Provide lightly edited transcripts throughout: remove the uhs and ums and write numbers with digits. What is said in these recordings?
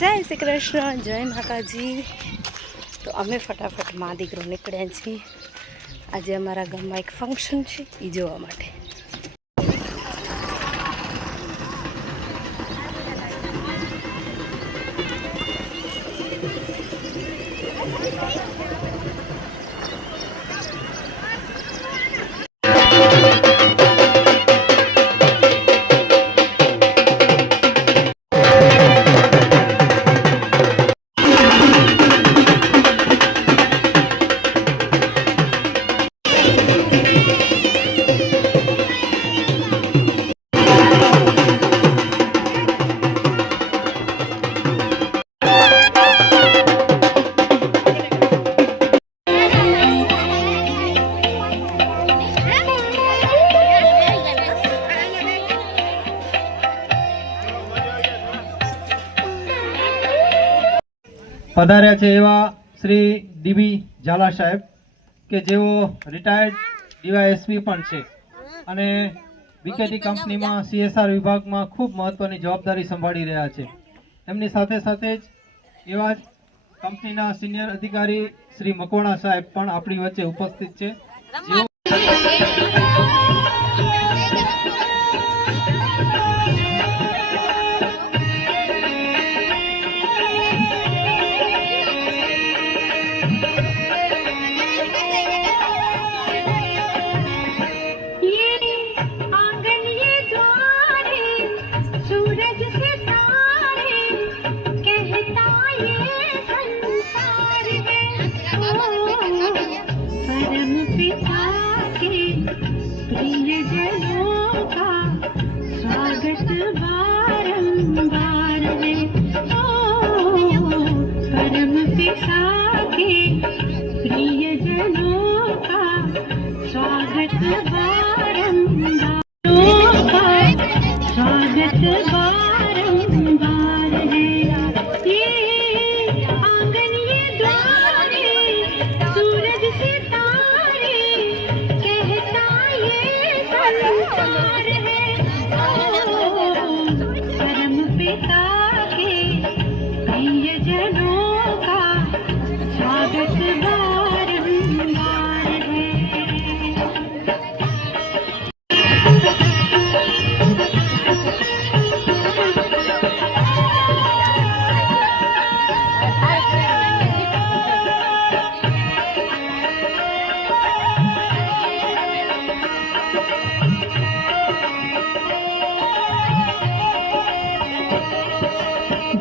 જય શ્રી કૃષ્ણ, જય માતાજી। તો અમે ફટાફટ મા દીકરો નીકળ્યા છીએ। આજે અમારા ગામમાં એક ફંક્શન છે, એ જોવા માટે। પધાર્યા છે એવા શ્રી ડીબી ઝાલા સાહેબ કે જેઓ રિટાયર્ડ ડીવાયએસપી પણ છે અને બીકેટી કંપનીમાં CSR વિભાગમાં ખૂબ મહત્વની જવાબદારી સંભાળી રહ્યા છે। એમની સાથે સાથે જ એવા જ કંપનીના સિનિયર અધિકારી શ્રી મકવાણા સાહેબ પણ આપણી વચ્ચે ઉપસ્થિત છે। જેઓ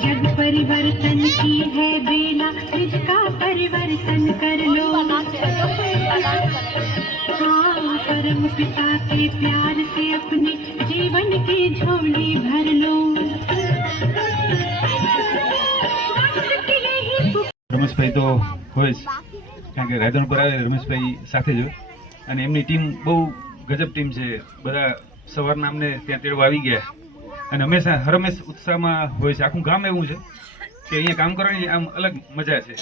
जग परिवर्तन की है बेला, इसका परिवर्तन कर लो। हाँ, परम पिता के प्यार से अपने जीवन की झोली भर लो। રમેશભાઈ તો હોય જ, કારણ કે રાધનપુર આવે રમેશભાઈ સાથે જ હોય અને એમની ટીમ બહુ ગજબ ટીમ છે। બધા સવારના અમને ત્યાં તેડવા આવી ગયા અને હંમેશા હરમેશ ઉત્સાહમાં હોય છે। આખું ગામ એવું છે કે અહીંયા કામ કરવાની આમ અલગ મજા છે।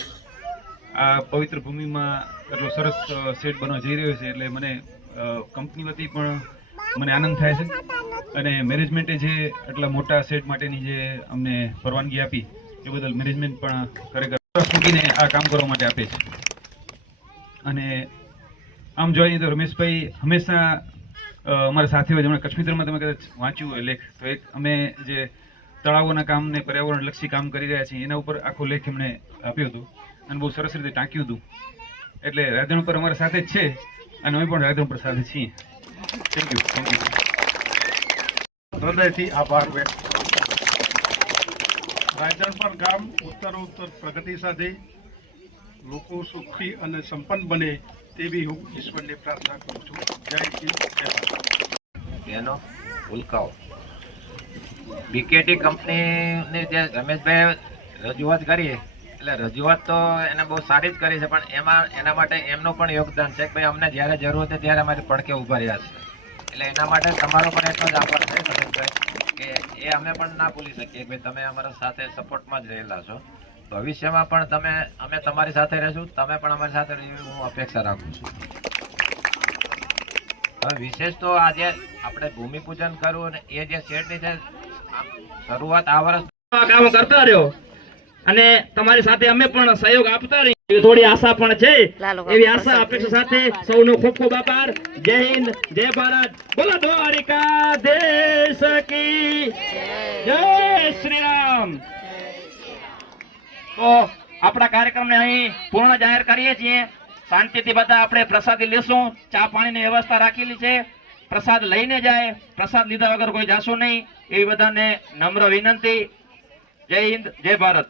આ પવિત્ર ભૂમિમાં એટલો સરસ સેટ બનવા જઈ રહ્યો છે એટલે મને કંપની વતી પણ મને આનંદ થાય છે અને મેનેજમેન્ટે જે એટલા મોટા સેટ માટેની જે અમને પરવાનગી આપી એ બદલ મેનેજમેન્ટ પણ ખરેખર મૂકીને આ કામ કરવા માટે આપે છે। અને આમ જોઈએ તો રમેશભાઈ હંમેશા અમારા સાથે હોય। હમણાં કચ્છ મિત્રમાં તમે કદાચ વાંચ્યું હોય લેખ, તો એક અમે જે તળાવોના કામને પર્યાવરણલક્ષી કામ કરી રહ્યા છીએ એના ઉપર આખો લેખ એમણે આપ્યો હતો અને બહુ સરસ રીતે ટાંક્યું હતું। એટલે રાધનપુર અમારા સાથે જ છે અને અમે પણ રાધનપુર સાથે છીએ। Thank you, thank you. હૃદયથી આભાર વ્યક્ત કરું છું। રાધનપુર ગામ ઉત્તરોત્તર પ્રગતિ સાથે લોકો સુખી અને સંપન્ન બને તેવી હું ઈશ્વરને પ્રાર્થના કરું છું। જય હિન્દ, જય ભારત। તેનો ઉલકાઓ બીકેટી કંપનીની જે રમેશભાઈ રજૂઆત કરી, એટલે રજૂઆત તો એને બહુ સારી જ કરી છે, પણ એના માટે એમનું પણ યોગદાન છે કે ભાઈ અમને જ્યારે જરૂર હતી ત્યારે અમારી પડકે ઊભા રહ્યા છે। એટલે એના માટે તમારો પણ એટલો જ આભાર છે રમેશભાઈ કે એ અમે પણ ના ભૂલી શકીએ કે ભાઈ તમે અમારા સાથે સપોર્ટમાં જ રહેલા છો। ભવિષ્યમાં પણ અમે તમારી સાથે રહેશું, તમે પણ અમારી સાથે રહેવી હું અપેક્ષા રાખું છું। હવે વિશેષ તો આજે આપણે ભૂમિપૂજન કરવું અને એ જે શેડની છે શરૂઆત આ વર્ષ કામ કરતા રહ્યો અને તમારી સાથે અમે પણ સહયોગ આપતા રહીએ એવી થોડી આશા પણ છે. લાલો એવી બાપા આશા સાથે. અપેક્ષા સાથે સૌનો ખૂબ ખૂબ આભાર. જય હિન્દ, જય ભારત, બોલો દ્વારિકાધીશ કી જય શ્રી રામ. તો આપણા કાર્યક્રમને અહીં પૂર્ણ જાહેર કરીએ છીએ. શાંતિથી બધા આપણે પ્રસાદી લેશું. ચા પાણીની વ્યવસ્થા રાખેલી છે. પ્રસાદ લઈને જાય, પ્રસાદ લીધા વગર કોઈ જાશો નહીં એવી બધાને નમ્ર વિનંતી. જય હિન્દ, જય ભારત.